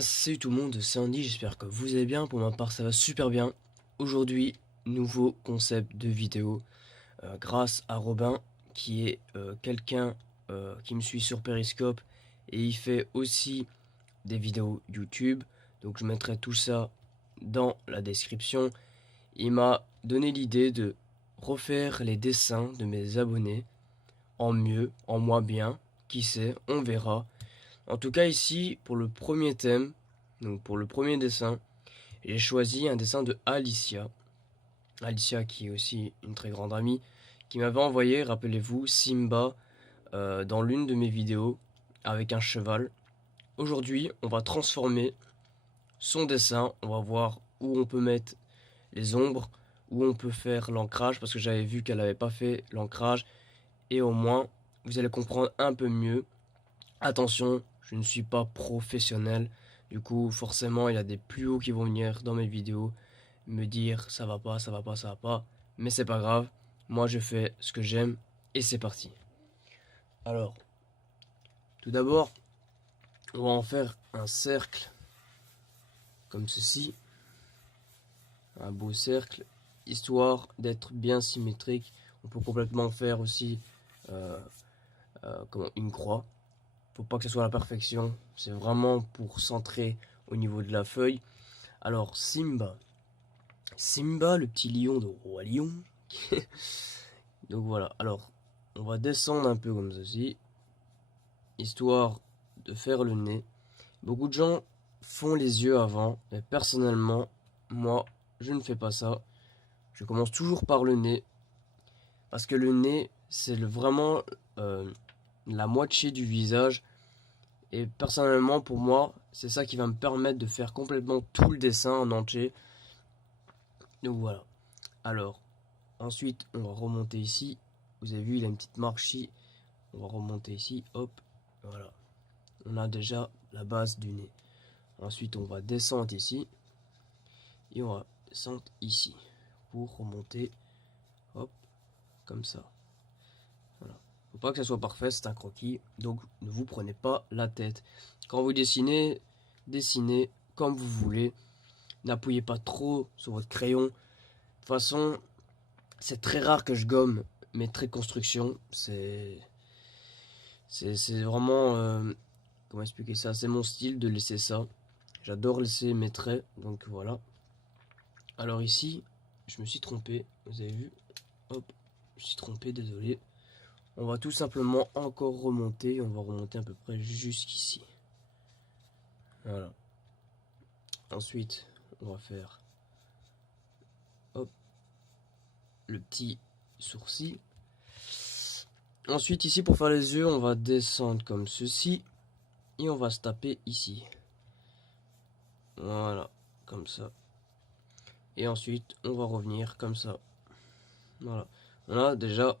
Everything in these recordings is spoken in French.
Salut tout le monde, c'est Andy, j'espère que vous allez bien. Pour ma part, ça va super bien. Aujourd'hui, nouveau concept de vidéo grâce à Robin, qui est quelqu'un qui me suit sur Periscope et il fait aussi des vidéos YouTube. Donc je mettrai tout ça dans la description. Il m'a donné l'idée de refaire les dessins de mes abonnés en mieux, en moins bien. Qui sait, on verra. En tout cas ici, pour le premier thème, donc pour le premier dessin, j'ai choisi un dessin de Alicia. Alicia qui est aussi une très grande amie, qui m'avait envoyé, rappelez-vous, Simba dans l'une de mes vidéos avec un cheval. Aujourd'hui, on va transformer son dessin, on va voir où on peut mettre les ombres, où on peut faire l'ancrage, parce que j'avais vu qu'elle n'avait pas fait l'ancrage, et au moins, vous allez comprendre un peu mieux. Attention, je ne suis pas professionnel. Du coup, forcément, il y a des plus hauts qui vont venir dans mes vidéos me dire ça va pas, ça va pas, ça va pas. Mais c'est pas grave. Moi, je fais ce que j'aime et c'est parti. Alors, tout d'abord, on va en faire un cercle comme ceci. Un beau cercle, histoire d'être bien symétrique. On peut complètement faire aussi une croix. Faut pas que ce soit à la perfection. C'est vraiment pour centrer au niveau de la feuille. Alors, Simba. Simba, le petit lion de Roi Lion. Donc voilà. Alors, on va descendre un peu comme ceci. Histoire de faire le nez. Beaucoup de gens font les yeux avant. Mais personnellement, moi, je ne fais pas ça. Je commence toujours par le nez. Parce que le nez, c'est vraiment la moitié du visage. Et personnellement, pour moi, c'est ça qui va me permettre de faire complètement tout le dessin en entier. Donc voilà. Alors, ensuite, on va remonter ici. Vous avez vu, il a une petite marche ici. On va remonter ici. Hop. Voilà. On a déjà la base du nez. Ensuite, on va descendre ici. Et on va descendre ici. Pour remonter. Hop. Comme ça. Voilà. Faut pas que ça soit parfait, c'est un croquis. Donc, ne vous prenez pas la tête. Quand vous dessinez, dessinez comme vous voulez. N'appuyez pas trop sur votre crayon. De toute façon, c'est très rare que je gomme mes traits de construction. C'est vraiment... comment expliquer ça? C'est mon style de laisser ça. J'adore laisser mes traits. Donc voilà. Alors ici, je me suis trompé. Vous avez vu? Hop, je me suis trompé, désolé. On va tout simplement encore remonter. On va remonter à peu près jusqu'ici. Voilà. Ensuite, on va faire... Hop, le petit sourcil. Ensuite, ici, pour faire les yeux, on va descendre comme ceci. Et on va se taper ici. Voilà, comme ça. Et ensuite, on va revenir comme ça. Voilà. On a déjà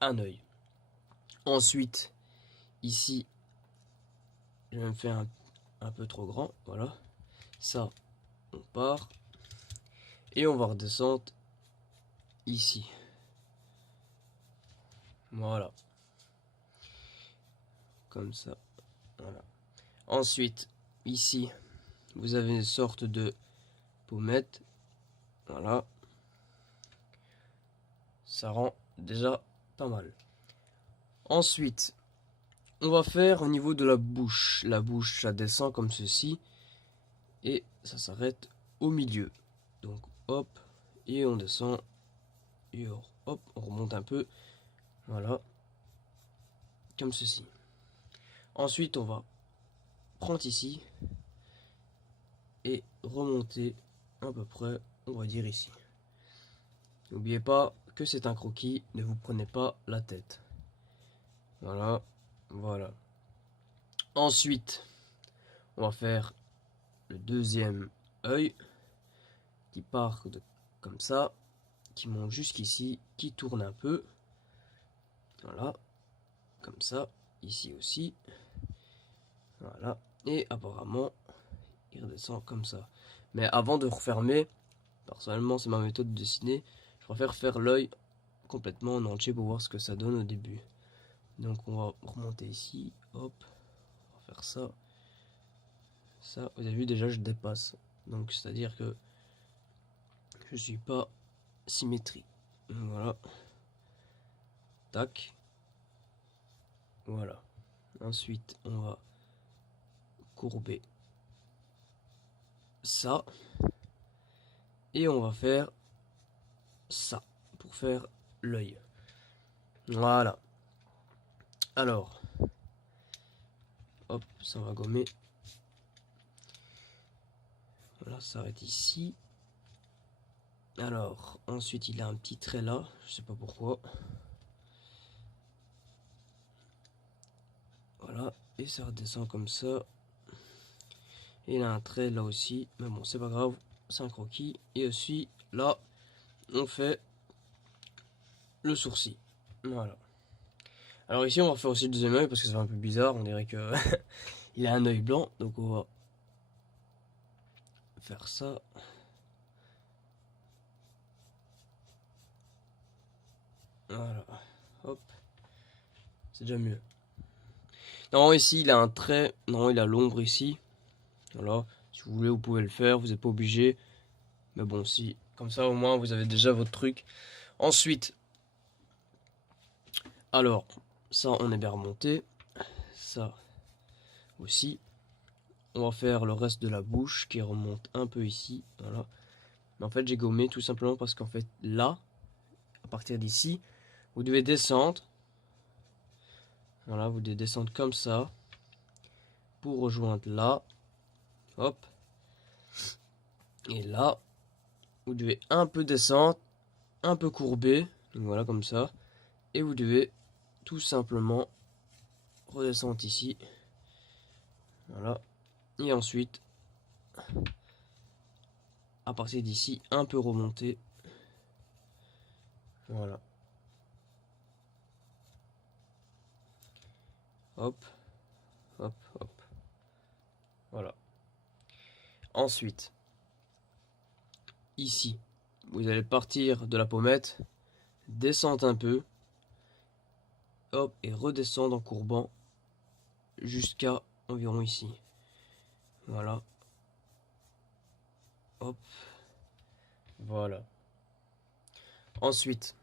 un œil. Ensuite, ici, je vais me faire un peu trop grand. Voilà. Ça, on part. Et on va redescendre ici. Voilà. Comme ça. Voilà. Ensuite, ici, vous avez une sorte de pommette. Voilà. Ça rend déjà pas mal. Ensuite, on va faire au niveau de la bouche. La bouche, ça descend comme ceci. Et ça s'arrête au milieu. Donc, hop. Et on descend. Et hop, on remonte un peu. Voilà. Comme ceci. Ensuite, on va prendre ici. Et remonter à peu près, on va dire ici. N'oubliez pas que c'est un croquis. Ne vous prenez pas la tête. Voilà. Voilà. Ensuite, on va faire le deuxième œil qui part comme ça, qui monte jusqu'ici, qui tourne un peu. Voilà, comme ça, ici aussi. Voilà, et apparemment, il redescend comme ça. Mais avant de refermer, personnellement, c'est ma méthode de dessiner, je préfère faire l'œil complètement en entier pour voir ce que ça donne au début. Donc on va remonter ici, hop, on va faire ça. Ça, vous avez vu, déjà je dépasse. Donc c'est à dire que je suis pas symétrique. Voilà. Tac. Voilà. Ensuite on va courber ça. Et on va faire ça pour faire l'œil. Voilà. Alors, hop, ça va gommer. Voilà, ça s'arrête ici. Alors, ensuite il a un petit trait là, je sais pas pourquoi. Voilà, et ça redescend comme ça. Et il a un trait là aussi, mais bon, c'est pas grave, c'est un croquis. Et aussi, là, on fait le sourcil. Voilà. Alors ici, on va faire aussi le deuxième œil parce que ça fait un peu bizarre. On dirait que il a un œil blanc, donc on va faire ça. Voilà, hop, c'est déjà mieux. Non, ici, il a un trait. Non, il a l'ombre ici. Voilà, si vous voulez, vous pouvez le faire. Vous n'êtes pas obligé. Mais bon, si, comme ça, au moins, vous avez déjà votre truc. Ensuite, alors, ça, on est bien remonté. Ça aussi. On va faire le reste de la bouche qui remonte un peu ici. Voilà. Mais en fait, j'ai gommé tout simplement parce qu'en fait, là, à partir d'ici, vous devez descendre. Voilà, vous devez descendre comme ça. Pour rejoindre là. Hop. Et là, vous devez un peu descendre. Un peu courber. Donc voilà, comme ça. Et vous devez tout simplement redescendre ici. Voilà. Et ensuite, à partir d'ici, un peu remonter. Voilà. Hop. Hop, hop. Voilà. Ensuite, ici, vous allez partir de la pommette, descendre un peu, hop, et redescendre en courbant jusqu'à environ ici. Voilà. Hop. Voilà. Ensuite,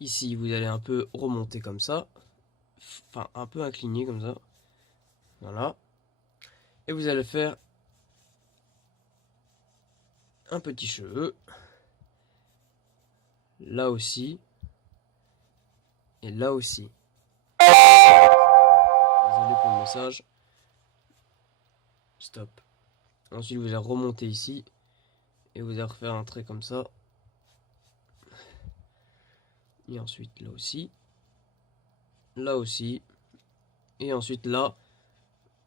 ici, vous allez un peu remonter comme ça. Enfin, un peu incliner comme ça. Voilà. Et vous allez faire un petit cheveu. Là aussi. Et là aussi. Désolé pour le message. Stop. Ensuite, vous allez remonter ici. Et vous allez refaire un trait comme ça. Et ensuite, là aussi. Là aussi. Et ensuite, là.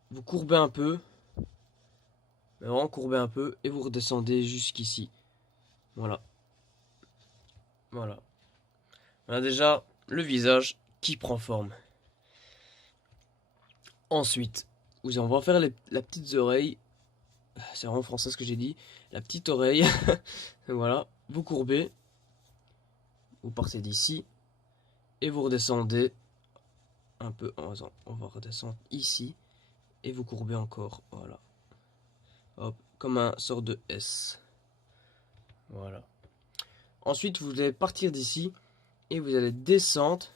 Vous courbez un peu. Vraiment courbez un peu. Et vous redescendez jusqu'ici. Voilà. Voilà. On a déjà le visage qui prend forme. Ensuite, on va faire la petite oreille. C'est vraiment français ce que j'ai dit. La petite oreille. Voilà. Vous courbez. Vous partez d'ici. Et vous redescendez un peu. On va redescendre ici. Et vous courbez encore. Voilà. Hop. Comme un sort de S. Voilà. Ensuite, vous allez partir d'ici. Et vous allez descendre.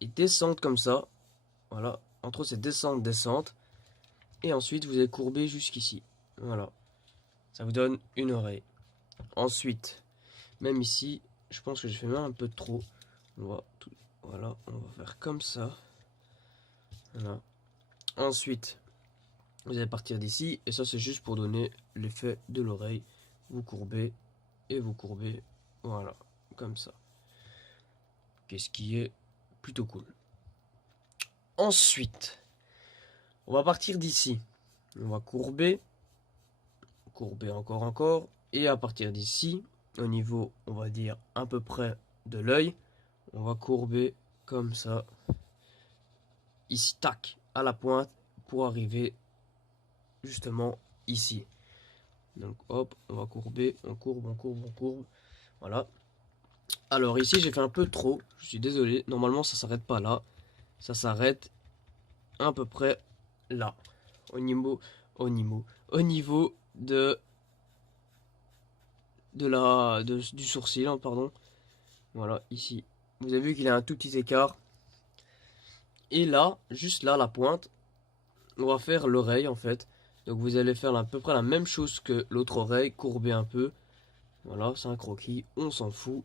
Et descendre comme ça. Voilà. Entre autres, c'est descendre, descendre. Et ensuite, vous allez courber jusqu'ici. Voilà. Ça vous donne une oreille. Ensuite, même ici, je pense que j'ai fait même un peu trop. Voilà, on va faire comme ça. Voilà. Ensuite, vous allez partir d'ici. Et ça, c'est juste pour donner l'effet de l'oreille. Vous courbez et vous courbez. Voilà, comme ça. Qu'est-ce qui est plutôt cool. Ensuite, on va partir d'ici. On va courber. Courber encore. Et à partir d'ici, au niveau, on va dire, à peu près de l'œil, on va courber comme ça. Ici, tac, à la pointe, pour arriver justement ici. Donc hop, on va courber, on courbe. Voilà. Alors ici, j'ai fait un peu trop, je suis désolé. Normalement, ça s'arrête pas là. Ça s'arrête à peu près là, au niveau, au niveau du sourcil, hein, pardon. Voilà, ici. Vous avez vu qu'il a un tout petit écart. Et là, juste là, la pointe, on va faire l'oreille en fait. Donc vous allez faire à peu près la même chose que l'autre oreille, courber un peu. Voilà, c'est un croquis, on s'en fout.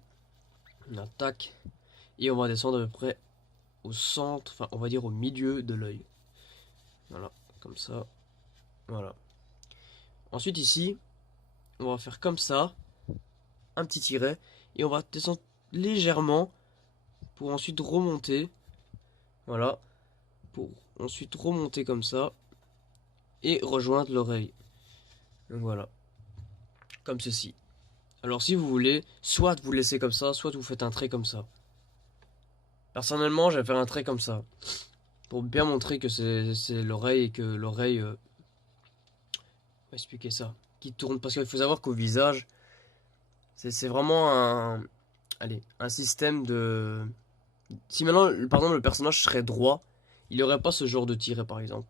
On attaque. Et on va descendre à peu près au centre, enfin on va dire au milieu de l'œil. Voilà, comme ça. Voilà. Ensuite ici, on va faire comme ça, un petit tiret. Et on va descendre légèrement pour ensuite remonter. Voilà. Pour ensuite remonter comme ça. Et rejoindre l'oreille. Donc voilà. Comme ceci. Alors si vous voulez, soit vous le laissez comme ça, soit vous faites un trait comme ça. Personnellement, je vais faire un trait comme ça. Pour bien montrer que c'est l'oreille et que l'oreille... on va expliquer ça. Qui tourne. Parce qu'il faut savoir qu'au visage, c'est vraiment un... Allez, un système de... Si maintenant, par exemple, le personnage serait droit, il n'y aurait pas ce genre de tiret, par exemple.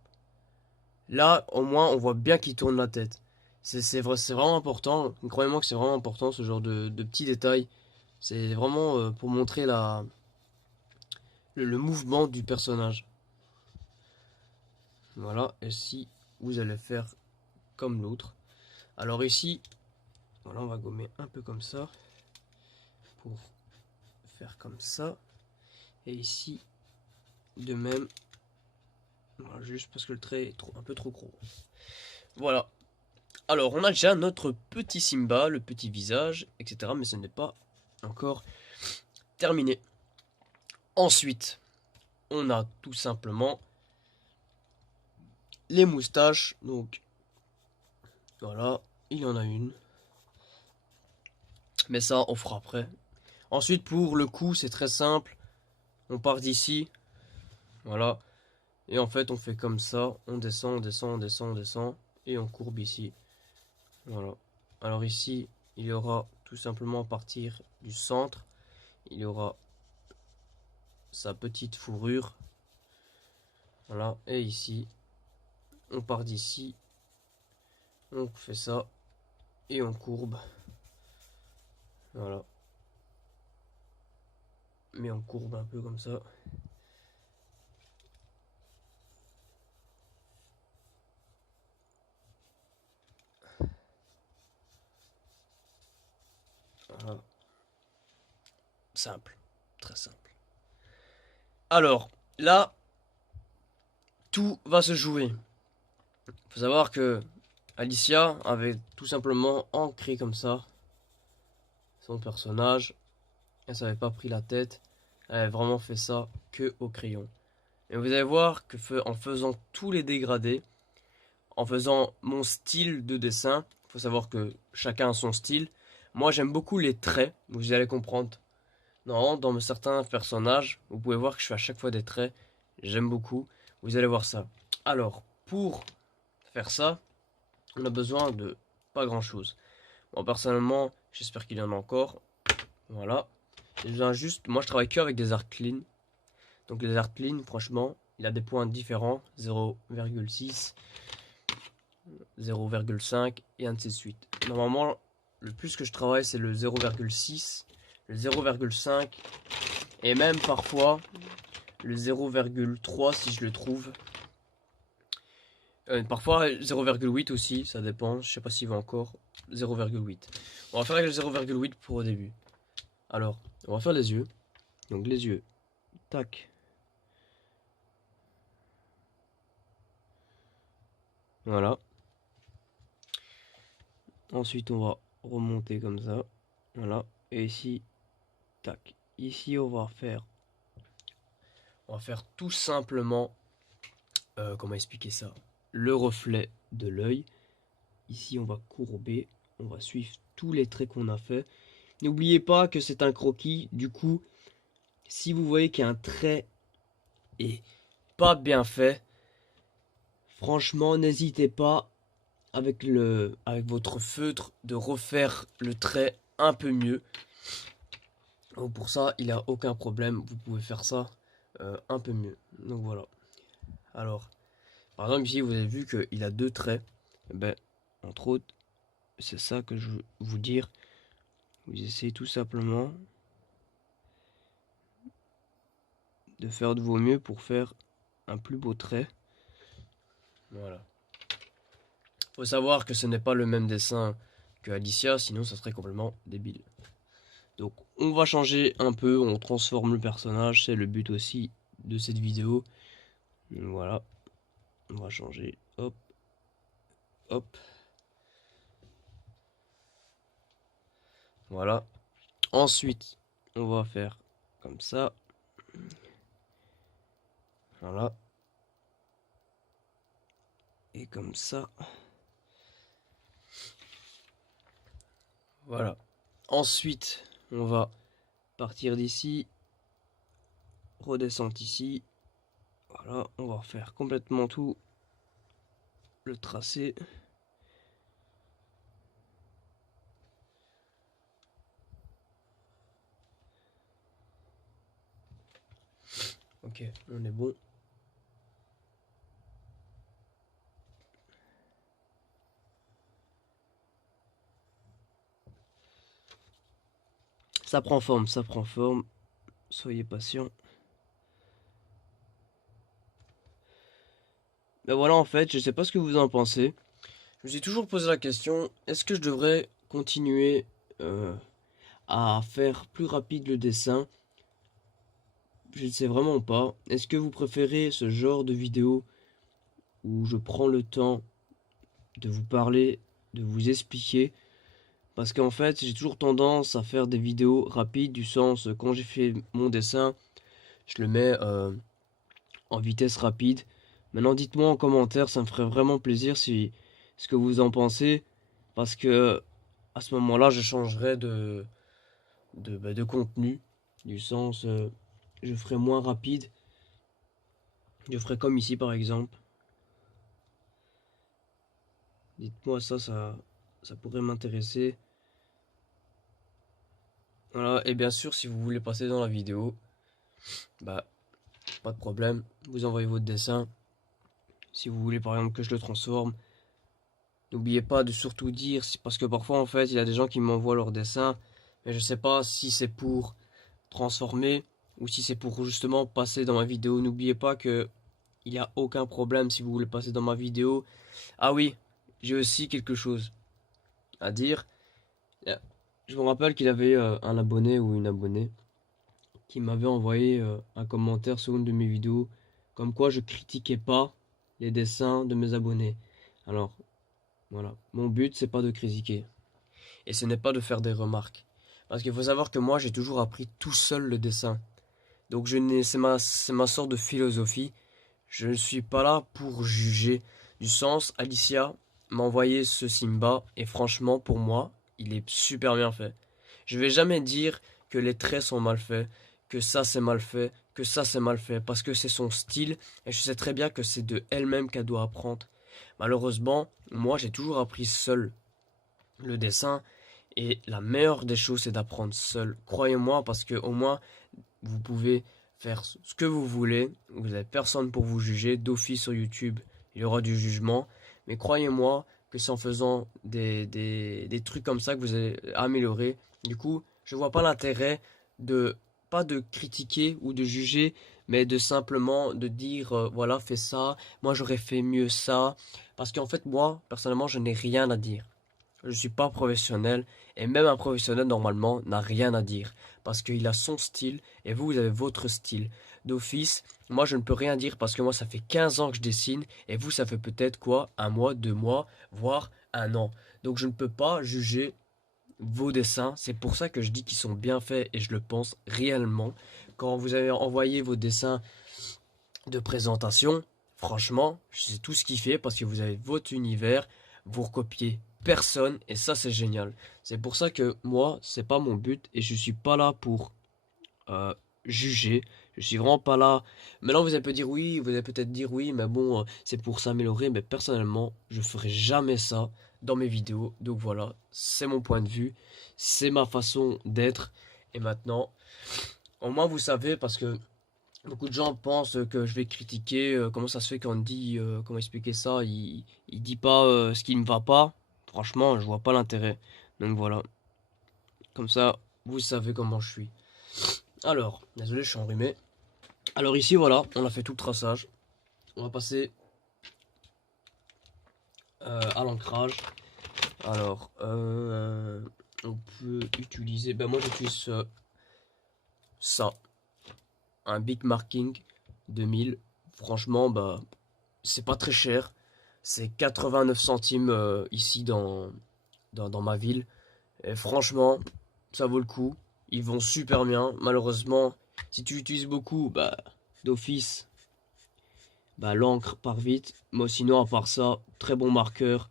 Là, au moins, on voit bien qu'il tourne la tête. C'est vraiment important. Croyez-moi que c'est vraiment important, ce genre de petits détails. C'est vraiment pour montrer le mouvement du personnage. Voilà, et si vous allez faire comme l'autre. Alors ici, voilà, on va gommer un peu comme ça. Pour faire comme ça. Et ici, de même. Voilà, juste parce que le trait est un peu trop gros. Voilà. Alors, on a déjà notre petit Simba, le petit visage, etc. Mais ce n'est pas encore terminé. Ensuite, on a tout simplement les moustaches. Donc, voilà, il y en a une. Mais ça, on fera après. Ensuite, pour le cou, c'est très simple. On part d'ici. Voilà. Et en fait, on fait comme ça. On descend, on descend, on descend, on descend. Et on courbe ici. Voilà. Alors ici, il y aura tout simplement à partir du centre. Il y aura sa petite fourrure. Voilà. Et ici, on part d'ici. On fait ça. Et on courbe. Voilà. Mais on courbe un peu comme ça. Voilà. Simple. Très simple. Alors, là, tout va se jouer. Faut savoir que Alicia avait tout simplement ancré comme ça son personnage. Elle s'avait pas pris la tête. Elle avait vraiment fait ça que au crayon. Et vous allez voir que en faisant tous les dégradés, en faisant mon style de dessin, il faut savoir que chacun a son style. Moi j'aime beaucoup les traits, vous allez comprendre. Non, dans certains personnages, vous pouvez voir que je fais à chaque fois des traits. J'aime beaucoup. Vous allez voir ça. Alors, pour faire ça, on a besoin de pas grand chose. Bon, personnellement, j'espère qu'il y en a encore. Voilà. J'ai besoin juste, moi je travaille que avec des arcs clean. Donc les arcs clean, franchement, il a des points différents. 0,6, 0,5 et ainsi de suite. Normalement, le plus que je travaille, c'est le 0,6, le 0,5 et même parfois le 0,3 si je le trouve. Parfois 0,8 aussi, ça dépend. Je sais pas s'il va encore. 0,8. On va faire avec le 0,8 pour au début. Alors, on va faire les yeux. Donc les yeux. Tac. Voilà. Ensuite, on va remonter comme ça. Voilà. Et ici, tac. Ici, on va faire tout simplement, comment expliquer ça? Le reflet de l'œil. Ici, on va courber. On va suivre tous les traits qu'on a fait. N'oubliez pas que c'est un croquis. Du coup, si vous voyez qu'un trait est pas bien fait, franchement, n'hésitez pas avec votre feutre de refaire le trait un peu mieux. Donc pour ça, il n'y a aucun problème. Vous pouvez faire ça un peu mieux. Donc voilà. Alors, Par exemple ici vous avez vu qu'il a 2 traits. Eh ben, entre autres, c'est ça que je veux vous dire. Vous essayez tout simplement de faire de vos mieux pour faire un plus beau trait. Voilà. Faut savoir que ce n'est pas le même dessin que Alicia, sinon ça serait complètement débile. Donc on va changer un peu, on transforme le personnage, c'est le but aussi de cette vidéo. Donc, voilà, on va changer, hop, hop. Voilà. Ensuite, on va faire comme ça. Voilà. Et comme ça. Voilà. Ensuite, on va partir d'ici. Redescendre ici. Voilà, on va refaire complètement tout le tracé. Ok, on est bon. Ça prend forme, ça prend forme. Soyez patient. Ben voilà, en fait, je sais pas ce que vous en pensez. Je me suis toujours posé la question, est-ce que je devrais continuer à faire plus rapide le dessin? Je ne sais vraiment pas. Est-ce que vous préférez ce genre de vidéo où je prends le temps de vous parler, de vous expliquer? Parce qu'en fait, j'ai toujours tendance à faire des vidéos rapides, du sens, quand j'ai fait mon dessin, je le mets en vitesse rapide. Maintenant, dites-moi en commentaire, ça me ferait vraiment plaisir si ce que vous en pensez, parce que à ce moment-là, je changerai de contenu, du sens, je ferai moins rapide, je ferai comme ici par exemple. Dites-moi ça pourrait m'intéresser. Voilà, et bien sûr, si vous voulez passer dans la vidéo, bah, pas de problème, vous envoyez votre dessin. Si vous voulez par exemple que je le transforme, n'oubliez pas de surtout dire, parce que parfois en fait, il y a des gens qui m'envoient leur dessin, mais je sais pas si c'est pour transformer ou si c'est pour justement passer dans ma vidéo. N'oubliez pas que il n'y a aucun problème si vous voulez passer dans ma vidéo. Ah oui, j'ai aussi quelque chose à dire. Je me rappelle qu'il y avait un abonné ou une abonnée qui m'avait envoyé un commentaire sur une de mes vidéos comme quoi je critiquais pas les dessins de mes abonnés. Alors, voilà, mon but c'est pas de critiquer et ce n'est pas de faire des remarques. Parce qu'il faut savoir que moi j'ai toujours appris tout seul le dessin. Donc c'est ma sorte de philosophie. Je ne suis pas là pour juger. Du sens, Alicia m'a envoyé ce Simba et franchement pour moi, il est super bien fait. Je vais jamais dire que les traits sont mal faits, que ça c'est mal fait, que ça c'est mal fait, parce que c'est son style et je sais très bien que c'est de elle-même qu'elle doit apprendre. Malheureusement, moi j'ai toujours appris seul le dessin et la meilleure des choses c'est d'apprendre seul. Croyez-moi parce que au moins vous pouvez faire ce que vous voulez, vous n'avez personne pour vous juger, d'office sur YouTube il y aura du jugement, mais croyez-moi que c'est en faisant des trucs comme ça que vous allez améliorer. Du coup, je vois pas l'intérêt de pas de critiquer ou de juger, mais de simplement de dire voilà, fais ça, moi j'aurais fait mieux ça, parce qu'en fait moi personnellement je n'ai rien à dire. Je suis pas professionnel et même un professionnel normalement n'a rien à dire parce qu'il a son style et vous avez votre style. D'office, moi je ne peux rien dire parce que moi ça fait 15 ans que je dessine et vous ça fait peut-être quoi, un mois, 2 mois, voire un an. Donc je ne peux pas juger vos dessins. C'est pour ça que je dis qu'ils sont bien faits et je le pense réellement. Quand vous avez envoyé vos dessins de présentation, franchement, c'est tout ce qu'il fait parce que vous avez votre univers, vous recopiez personne et ça c'est génial. C'est pour ça que moi, c'est pas mon but et je suis pas là pour juger. Je suis vraiment pas là. Maintenant vous allez peut-être dire oui, vous allez peut-être dire oui, mais bon, c'est pour s'améliorer. Mais personnellement, je ferai jamais ça dans mes vidéos. Donc voilà, c'est mon point de vue, c'est ma façon d'être. Et maintenant, au moins vous savez parce que Beaucoup de gens pensent que je vais critiquer comment ça se fait qu'on dit, comment expliquer ça, il dit pas ce qui ne va pas. Franchement, je vois pas l'intérêt. Donc voilà, comme ça, vous savez comment je suis. Alors, désolé, je suis enrhumé. Alors ici, voilà, on a fait tout le traçage. On va passer à l'ancrage. Alors, on peut utiliser, ben moi j'utilise ça, un Big Marking 2000. Franchement, bah, c'est pas très cher. C'est 89 centimes ici dans ma ville. Et franchement, ça vaut le coup. Ils vont super bien. Malheureusement, si tu utilises beaucoup, bah, d'office, bah, l'encre part vite. Moi, sinon, à part ça, très bon marqueur,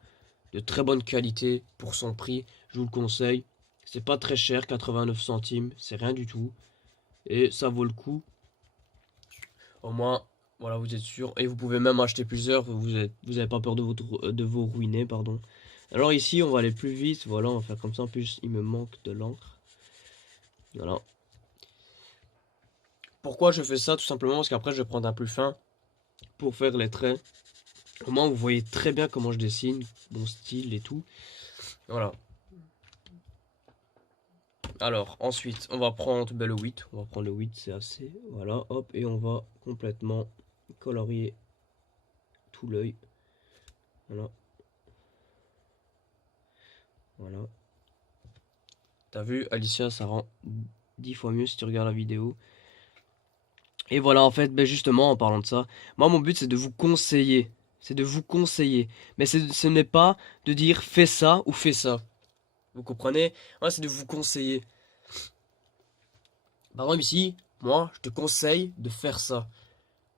de très bonne qualité pour son prix. Je vous le conseille. C'est pas très cher, 89 centimes, c'est rien du tout. Et ça vaut le coup. Au moins, voilà, vous êtes sûr. Et vous pouvez même acheter plusieurs. Vous avez pas peur de vous ruiner, pardon. Alors ici, on va aller plus vite. Voilà, on va faire comme ça. En plus, il me manque de l'encre. Voilà. Pourquoi je fais ça? Tout simplement parce qu'après, je vais prendre un plus fin pour faire les traits. Au moins, vous voyez très bien comment je dessine, mon style et tout. Voilà. Alors, ensuite, on va prendre le 8. On va prendre le 8, c'est assez. Voilà, hop. Et on va complètement colorier tout l'œil. Voilà. Voilà. T'as vu, Alicia, ça rend 10 fois mieux si tu regardes la vidéo. Et voilà, en fait, ben justement, en parlant de ça, moi, mon but, c'est de vous conseiller. C'est de vous conseiller. Mais ce n'est pas de dire fais ça ou fais ça. Vous comprenez? Moi, c'est de vous conseiller. Par exemple, ici, moi, je te conseille de faire ça.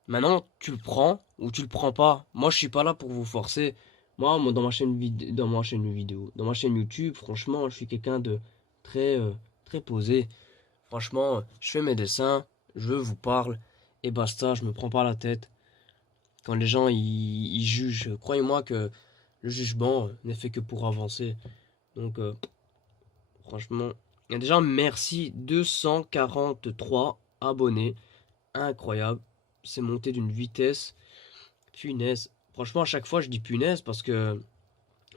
Maintenant, tu le prends ou tu le prends pas. Moi, je suis pas là pour vous forcer. Moi, dans ma chaîne vidéo, dans ma chaîne YouTube, franchement, je suis quelqu'un de très, très posé. Franchement, je fais mes dessins, je vous parle et basta. Je me prends pas la tête. Quand les gens ils jugent, croyez-moi que le jugement n'est fait que pour avancer. Donc, franchement, il y a déjà merci 243 abonnés, incroyable. C'est monté d'une vitesse. Punaise. Franchement, à chaque fois, je dis punaise parce que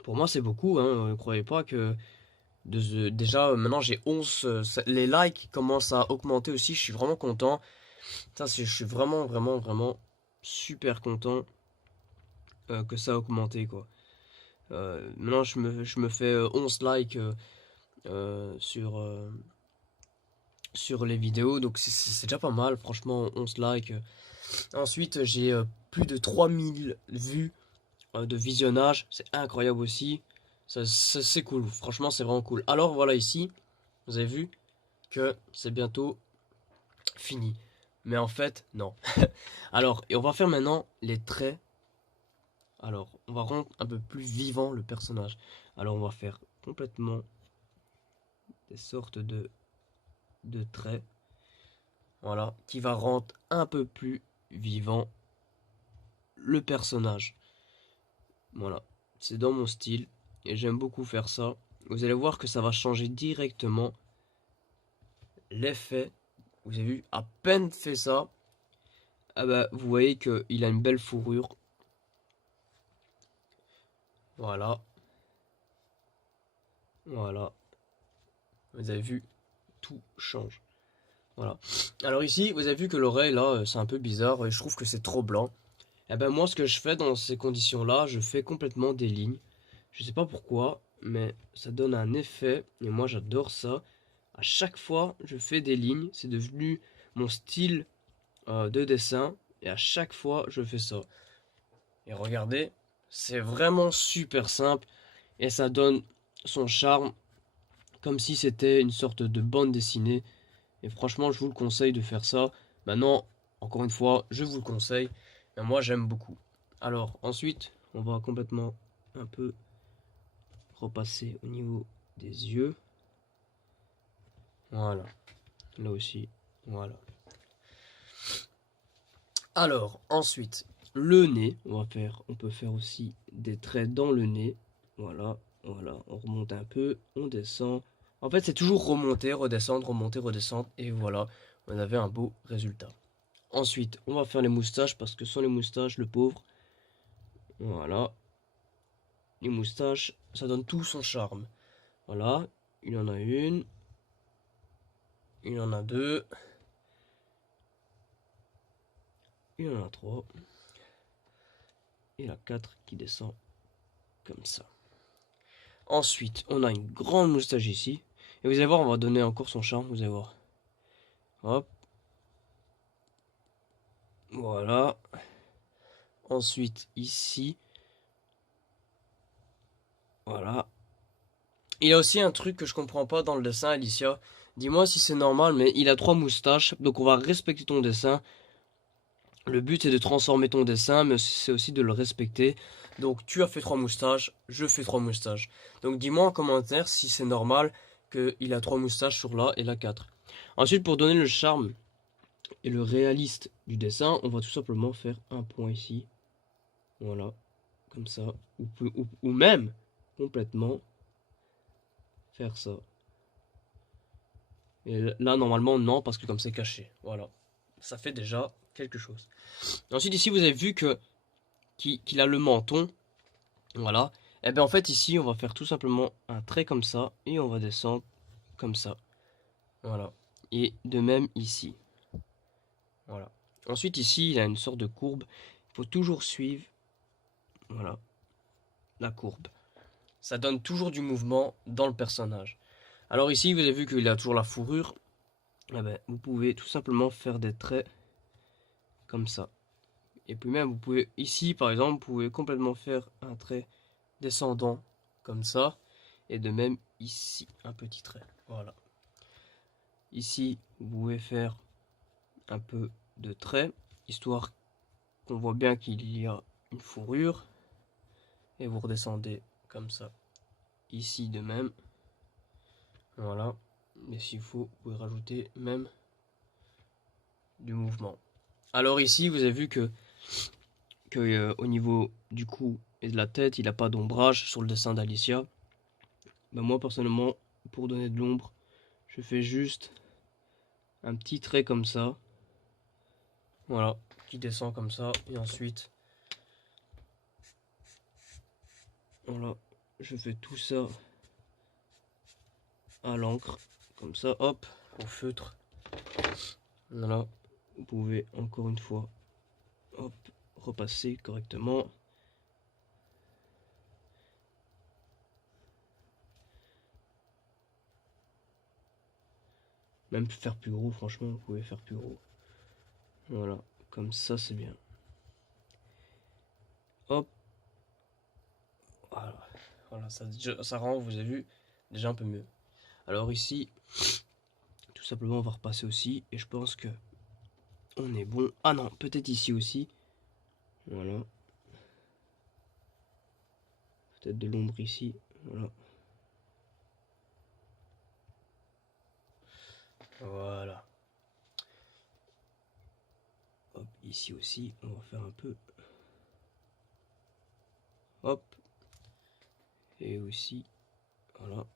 pour moi, c'est beaucoup. Hein. Ne croyez pas que. Déjà, maintenant, j'ai 11. Les likes commencent à augmenter aussi. Je suis vraiment content. Ça, je suis vraiment, vraiment, vraiment super content que ça a augmenté, quoi. Maintenant, je me fais 11 likes sur les vidéos. Donc, c'est déjà pas mal. Franchement, 11 likes. Ensuite, j'ai plus de 3000 vues de visionnage, c'est incroyable aussi. C'est cool, franchement c'est vraiment cool. Alors voilà ici, vous avez vu que c'est bientôt fini. Mais en fait, non. Alors, et on va faire maintenant les traits. Alors, on va rendre un peu plus vivant le personnage. Alors, on va faire complètement des sortes de traits. Voilà, qui va rendre un peu plus vivant le personnage. Voilà, c'est dans mon style. Et j'aime beaucoup faire ça. Vous allez voir que ça va changer directement l'effet. Vous avez vu, à peine fait ça, ah bah, vous voyez qu'il a une belle fourrure. Voilà. Voilà. Vous avez vu, tout change. Voilà. Alors ici, vous avez vu que l'oreille, là, c'est un peu bizarre et je trouve que c'est trop blanc. Et ben moi, ce que je fais dans ces conditions-là, je fais complètement des lignes. Je sais pas pourquoi, mais ça donne un effet et moi j'adore ça. À chaque fois, je fais des lignes. C'est devenu mon style de dessin et à chaque fois, je fais ça. Et regardez, c'est vraiment super simple et ça donne son charme comme si c'était une sorte de bande dessinée. Et franchement, je vous le conseille de faire ça. Maintenant, encore une fois, je vous le conseille. Mais moi, j'aime beaucoup. Alors, ensuite, on va complètement un peu repasser au niveau des yeux. Voilà. Là aussi. Voilà. Alors, ensuite, le nez. On peut faire aussi des traits dans le nez. Voilà. Voilà. On remonte un peu. On descend. En fait, c'est toujours remonter, redescendre, remonter, redescendre. Et voilà. On avait un beau résultat. Ensuite, on va faire les moustaches parce que sans les moustaches, le pauvre, voilà, les moustaches, ça donne tout son charme. Voilà, il en a une, il en a deux, il en a trois, et la 4 qui descend comme ça. Ensuite, on a une grande moustache ici. Et vous allez voir, on va donner encore son charme, vous allez voir. Hop. Voilà. Ensuite, ici. Voilà. Il y a aussi un truc que je comprends pas dans le dessin, Alicia. Dis-moi si c'est normal, mais il a 3 moustaches. Donc on va respecter ton dessin. Le but c'est de transformer ton dessin, mais c'est aussi de le respecter. Donc tu as fait 3 moustaches, je fais 3 moustaches. Donc dis-moi en commentaire si c'est normal qu'il a 3 moustaches sur là et là 4. Ensuite, pour donner le charme et le réaliste du dessin, on va tout simplement faire un point ici. Voilà, comme ça. Ou même, complètement, faire ça. Et là, normalement, non, parce que comme c'est caché. Voilà, ça fait déjà quelque chose. Ensuite, ici, vous avez vu que qu'il a le menton. Voilà. Et bien en fait, ici, on va faire tout simplement un trait comme ça. Et on va descendre comme ça. Voilà. Et de même ici. Voilà. Ensuite, ici, il a une sorte de courbe. Il faut toujours suivre, voilà, la courbe. Ça donne toujours du mouvement dans le personnage. Alors ici, vous avez vu qu'il a toujours la fourrure. Eh ben, vous pouvez tout simplement faire des traits comme ça. Et puis même, vous pouvez, ici, par exemple, vous pouvez complètement faire un trait descendant comme ça. Et de même, ici, un petit trait. Voilà. Ici, vous pouvez faire un peu de trait, histoire qu'on voit bien qu'il y a une fourrure. Et vous redescendez comme ça. Ici de même. Voilà. Mais s'il faut, vous pouvez rajouter même du mouvement. Alors ici, vous avez vu que au niveau du cou et de la tête, il n'a pas d'ombrage sur le dessin d'Alicia. Ben moi, personnellement, pour donner de l'ombre, je fais juste un petit trait comme ça. Voilà, qui descend comme ça. Et ensuite, voilà, je fais tout ça à l'encre. Comme ça, hop, au feutre. Voilà, vous pouvez encore une fois, hop, repasser correctement. Même faire plus gros, franchement, vous pouvez faire plus gros. Voilà, comme ça c'est bien. Hop. Voilà, voilà ça rend, vous avez vu, déjà un peu mieux. Alors ici, tout simplement on va repasser aussi. Et je pense que on est bon. Ah non, peut-être ici aussi. Voilà. Peut-être de l'ombre ici. Voilà. Voilà. Hop, ici aussi, on va faire un peu. Hop. Et aussi, voilà.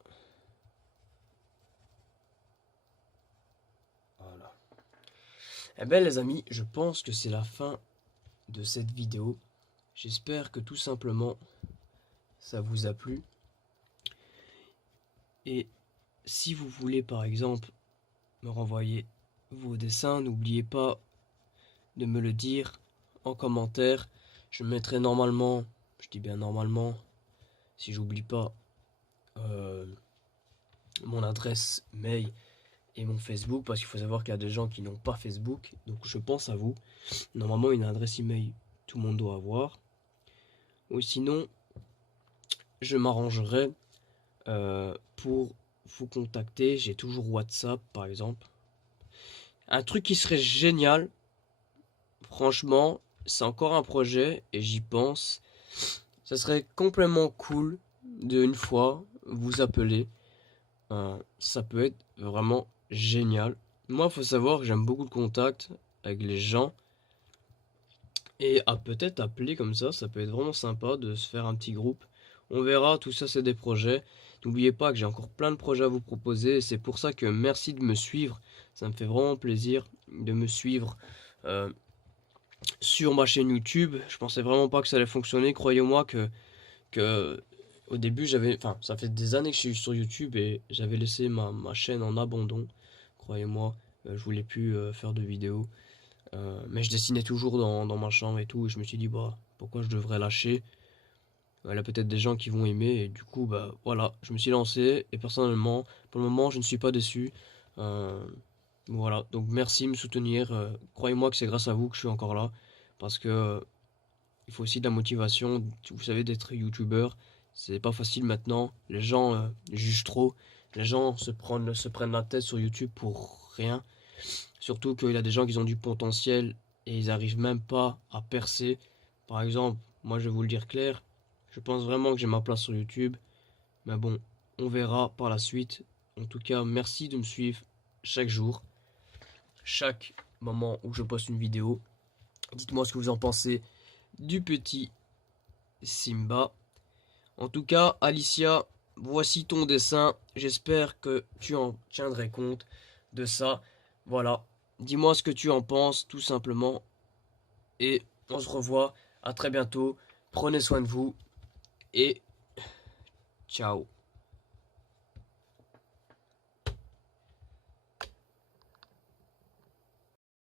Voilà. Eh bien les amis, je pense que c'est la fin de cette vidéo. J'espère que tout simplement ça vous a plu. Et si vous voulez par exemple me renvoyer vos dessins, n'oubliez pas de me le dire en commentaire. Je mettrai normalement, je dis bien normalement, si j'oublie pas, mon adresse mail et mon Facebook, parce qu'il faut savoir qu'il y a des gens qui n'ont pas Facebook, donc je pense à vous. Normalement une adresse email tout le monde doit avoir. Ou sinon, je m'arrangerai pour vous contacter. J'ai toujours WhatsApp par exemple. Un truc qui serait génial, franchement, c'est encore un projet et j'y pense. Ça serait complètement cool de une fois vous appeler. Ça peut être vraiment génial. Moi, faut savoir que j'aime beaucoup le contact avec les gens. Et à peut-être appeler comme ça peut être vraiment sympa de se faire un petit groupe. On verra, tout ça c'est des projets. N'oubliez pas que j'ai encore plein de projets à vous proposer. C'est pour ça que merci de me suivre. Ça me fait vraiment plaisir de me suivre sur ma chaîne YouTube. Je pensais vraiment pas que ça allait fonctionner. Croyez-moi que au début enfin ça fait des années que je suis sur YouTube et j'avais laissé ma chaîne en abandon. Croyez-moi, je voulais plus faire de vidéos. Mais je dessinais toujours dans ma chambre et tout. Et je me suis dit, bah, pourquoi je devrais lâcher? Il y a peut-être des gens qui vont aimer. Et du coup, bah voilà, je me suis lancé. Et personnellement, pour le moment, je ne suis pas déçu. Euh, voilà, donc merci de me soutenir. Croyez-moi que c'est grâce à vous que je suis encore là. Parce que il faut aussi de la motivation. Vous savez, d'être youtubeur, c'est pas facile maintenant. Les gens jugent trop. Les gens se prennent la tête sur YouTube pour rien. Surtout qu'il y a des gens qui ont du potentiel et ils arrivent même pas à percer. Par exemple, moi je vais vous le dire clair, je pense vraiment que j'ai ma place sur YouTube. Mais bon, on verra par la suite. En tout cas, merci de me suivre chaque jour, chaque moment où je poste une vidéo. Dites-moi ce que vous en pensez du petit Simba. En tout cas, Alicia, voici ton dessin. J'espère que tu en tiendrais compte de ça. Voilà. Dis-moi ce que tu en penses, tout simplement. Et on se revoit. À très bientôt. Prenez soin de vous. Et ciao.